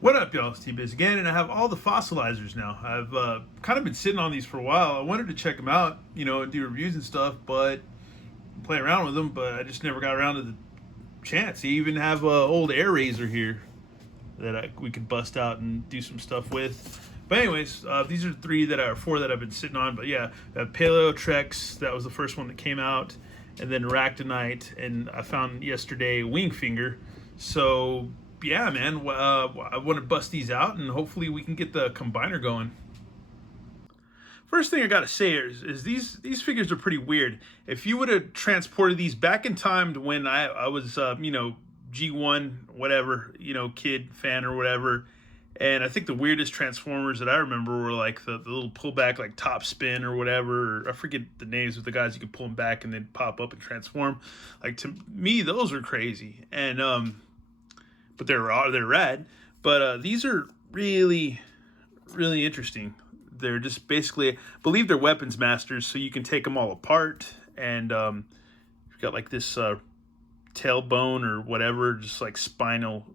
What up, y'all? It's T-Biz again, and I have all the Fossilizers now. I've kind of been sitting on these for a while. I wanted to check them out, and do reviews and stuff, but play around with them, but I just never got around to the chance. I even have an old air razor here that we could bust out and do some stuff with. But anyways, these are four that I've been sitting on. But yeah, Paleo Trex, that was the first one that came out, and then Ractonite, and I found yesterday Wingfinger. So yeah, man, I want to bust these out, and hopefully we can get the combiner going. First thing I gotta say is these figures are pretty weird. If you would have transported these back in time to when I was G1 whatever, kid fan or whatever, and I think the weirdest Transformers that I remember were like the little pullback like top spin or whatever. Or I forget the names of the guys you could pull them back and then pop up and transform. Like to me, those are crazy, and but they're rad. But these are really really interesting. They're just basically, I believe they're weapons masters, so you can take them all apart. And you've got like this tailbone or whatever, just like spinal,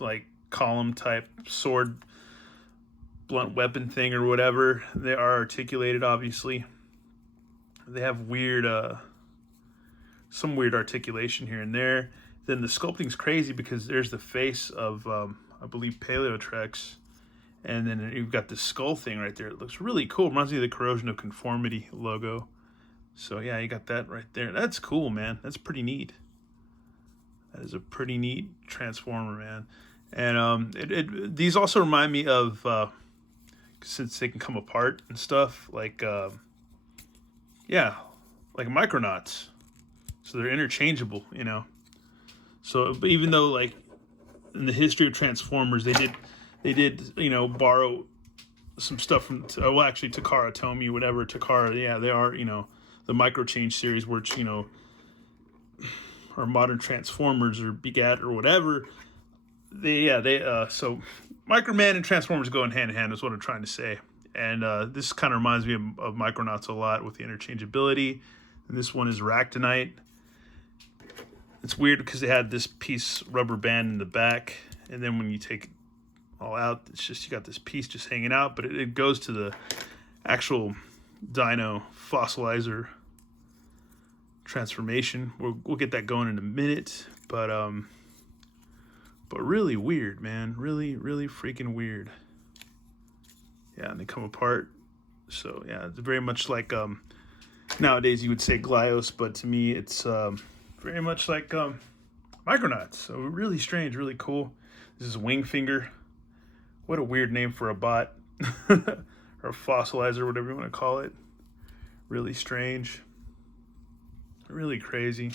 like column type sword, blunt weapon thing or whatever. They are articulated, obviously. They have some weird articulation here and there. Then the sculpting's crazy because there's the face of, I believe, Paleotrex. And then you've got the skull thing right there. It looks really cool. Reminds me of the Corrosion of Conformity logo. So yeah, you got that right there. That's cool, man. That's pretty neat. That is a pretty neat Transformer, man. And these also remind me of, since they can come apart and stuff, like, yeah, like Micronauts. So they're interchangeable, So even though, like, in the history of Transformers, they did, borrow some stuff from, actually, Takara Tomy, whatever. Takara, yeah, they are, the Microchange series, which, or modern Transformers or Begat or whatever. So Microman and Transformers go in hand, is what I'm trying to say. And this kind of reminds me of Micronauts a lot with the interchangeability. And this one is Ractonite. It's weird because they had this piece rubber band in the back, and then when you take it all out, it's just you got this piece just hanging out, but it goes to the actual Dino Fossilizer transformation. We'll get that going in a minute, but really weird, man. Really, really freaking weird. Yeah, and they come apart. So yeah, it's very much like nowadays you would say Glyos, but to me it's very much like Micronauts. So really strange, really cool. This is Wingfinger. What a weird name for a bot. Or a fossilizer, whatever you want to call it. Really strange. Really crazy.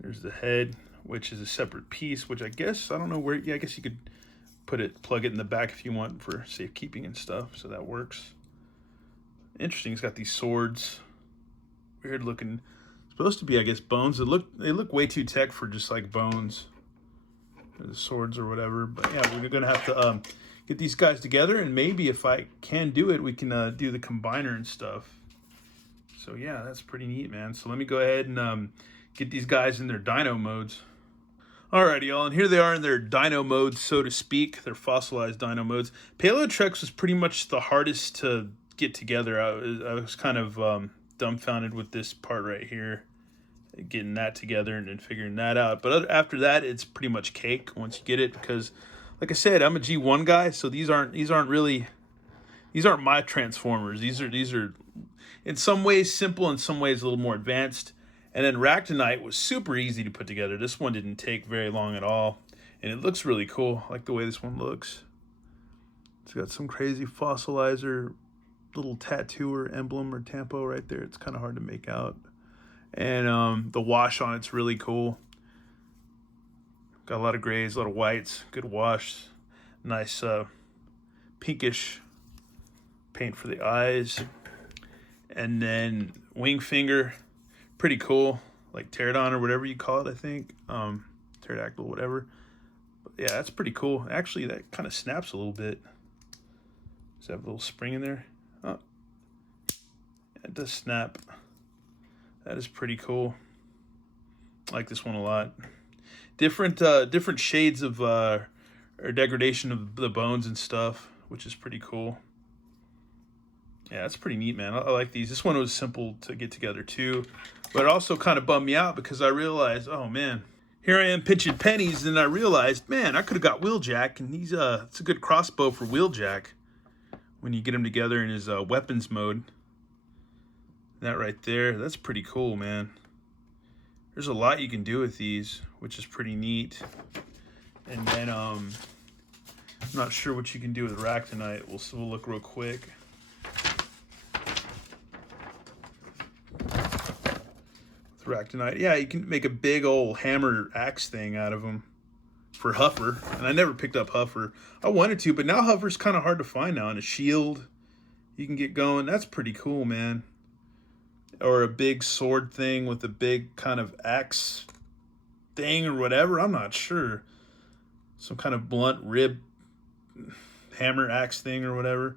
There's the head, which is a separate piece, which I guess, I don't know where, yeah, I guess you could plug it in the back if you want for safekeeping and stuff, so that works. Interesting, it's got these swords. Weird looking, supposed to be, I guess, bones. They look way too tech for just like bones. The swords or whatever, but yeah, we're gonna have to get these guys together, and maybe if I can do it, we can do the combiner and stuff. So yeah, that's pretty neat, man. So let me go ahead and get these guys in their dino modes. Alrighty, y'all, and here they are in their dino modes, so to speak, their fossilized dino modes. Paleotrex was pretty much the hardest to get together. I was kind of dumbfounded with this part right here, getting that together and then figuring that out. But after that, it's pretty much cake once you get it, because like I said, I'm a G1 guy, so these aren't my Transformers. These are in some ways simple, in some ways a little more advanced. And then Ractonite was super easy to put together. This one didn't take very long at all, and it looks really cool. I like the way this one looks. It's got some crazy fossilizer little tattoo or emblem or tampo right there. It's kind of hard to make out. And the wash on it's really cool. Got a lot of grays, a lot of whites, good wash. Nice pinkish paint for the eyes. And then Wingfinger, pretty cool, like pterodon or whatever you call it, I think. Pterodactyl, whatever. But yeah, that's pretty cool. Actually, that kind of snaps a little bit. Does that have a little spring in there? Oh, yeah, it does snap. That is pretty cool. I like this one a lot. different shades of or degradation of the bones and stuff, which is pretty cool. Yeah, that's pretty neat, man. I like these. This one was simple to get together too, but it also kind of bummed me out because I realized, oh man, here I am pinching pennies, and I realized, man, I could have got Wheeljack, and it's a good crossbow for Wheeljack when you get him together in his weapons mode. That right there, that's pretty cool, man. There's a lot you can do with these, which is pretty neat. And then I'm not sure what you can do with Ractinite. We'll look real quick. With Ractinite, yeah, you can make a big old hammer axe thing out of them for Huffer. And I never picked up Huffer. I wanted to, but now Huffer's kind of hard to find now. And a shield you can get going. That's pretty cool, man. Or a big sword thing with a big kind of axe thing or whatever. I'm not sure. Some kind of blunt rib hammer axe thing or whatever.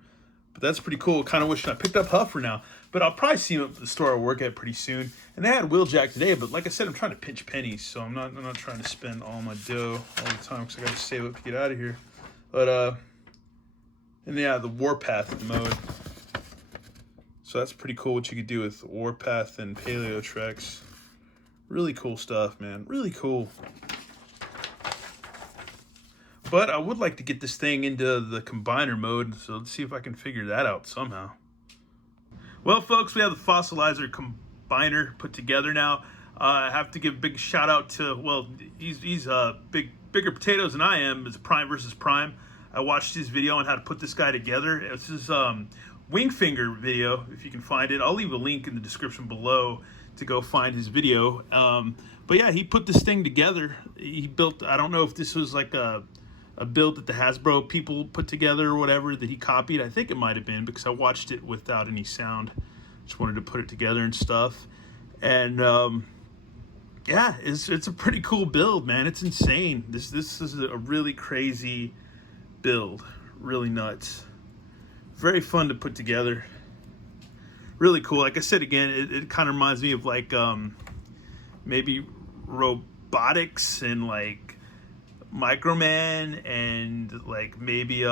But that's pretty cool. Kind of wishing I picked up Huffer now. But I'll probably see him at the store I work at pretty soon. And they had Wheeljack today, but like I said, I'm trying to pinch pennies, so I'm not trying to spend all my dough all the time because I got to save up to get out of here. But and yeah, the Warpath mode. So that's pretty cool what you could do with Warpath and Paleotrex. Really cool stuff, man. Really cool. But I would like to get this thing into the combiner mode, so let's see if I can figure that out somehow. Well, folks, we have the Fossilizer combiner put together now. I have to give a big shout out to, well, he's bigger potatoes than I am. It's Prime versus Prime. I watched his video on how to put this guy together. It's his Wingfinger video, if you can find it. I'll leave a link in the description below to go find his video. But yeah, he put this thing together. He built, I don't know if this was like a build that the Hasbro people put together or whatever that he copied. I think it might have been because I watched it without any sound. Just wanted to put it together and stuff. And yeah, it's a pretty cool build, man. It's insane. This is a really crazy build. Really nuts. Very fun to put together. Really cool. Like I said again, it kind of reminds me of like maybe robotics and like Microman and like maybe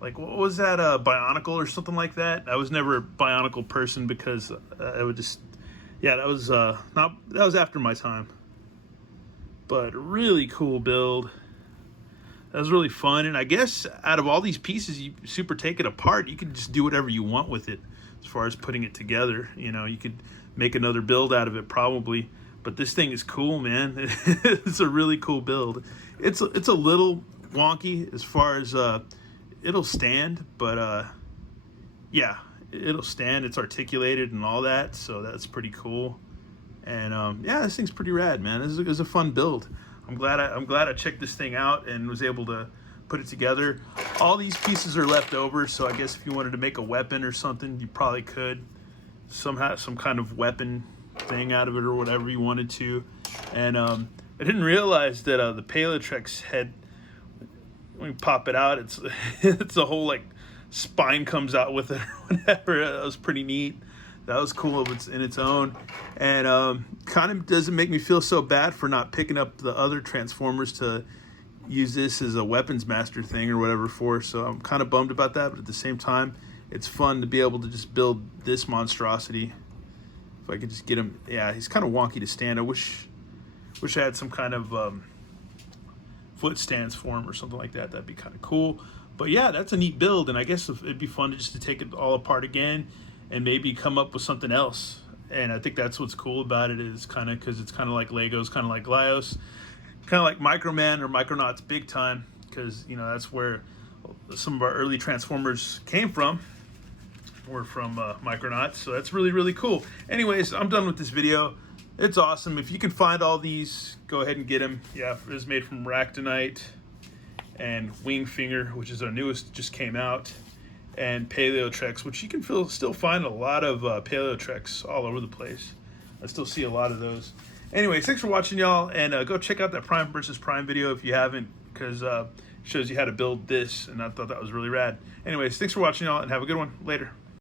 like what was that, Bionicle or something like that. I was never a Bionicle person because I would just, yeah, that was after my time. But really cool build. That was really fun, and I guess out of all these pieces, you super take it apart, you can just do whatever you want with it as far as putting it together. You know, you could make another build out of it probably, but this thing is cool, man. It's a really cool build. It's a little wonky as far as it'll stand, but yeah, it'll stand. It's articulated and all that, so that's pretty cool. And yeah, this thing's pretty rad, man. This is a fun build. I'm glad I checked this thing out and was able to put it together. All these pieces are left over, so I guess if you wanted to make a weapon or something, you probably could somehow some kind of weapon thing out of it or whatever you wanted to. And I didn't realize that the Paleotrex head, when you pop it out, it's a whole like spine comes out with it or whatever. That was pretty neat. That was cool in its own, and kind of doesn't make me feel so bad for not picking up the other Transformers to use this as a weapons master thing or whatever for. So I'm kind of bummed about that, but at the same time, it's fun to be able to just build this monstrosity. If I could just get him, yeah, he's kind of wonky to stand. I wish I had some kind of foot stands for him or something like that. That'd be kind of cool. But yeah, that's a neat build, and I guess it'd be fun to just to take it all apart again and maybe come up with something else. And I think that's what's cool about it, is kind of because it's kind of like Legos, kind of like Glyos, kind of like Microman or Micronauts big time, because you know that's where some of our early Transformers came from. Were from Micronauts, so that's really, really cool. Anyways, I'm done with this video. It's awesome. If you can find all these, go ahead and get them. Yeah, it was made from Ractinite and Wingfinger, which is our newest, just came out, and Paleotrex, which you can still find a lot of Paleotrex all over the place. I still see a lot of those. Anyways, thanks for watching, y'all, and go check out that Prime versus Prime video if you haven't, because it shows you how to build this, and I thought that was really rad. Anyways, thanks for watching, y'all, and have a good one. Later.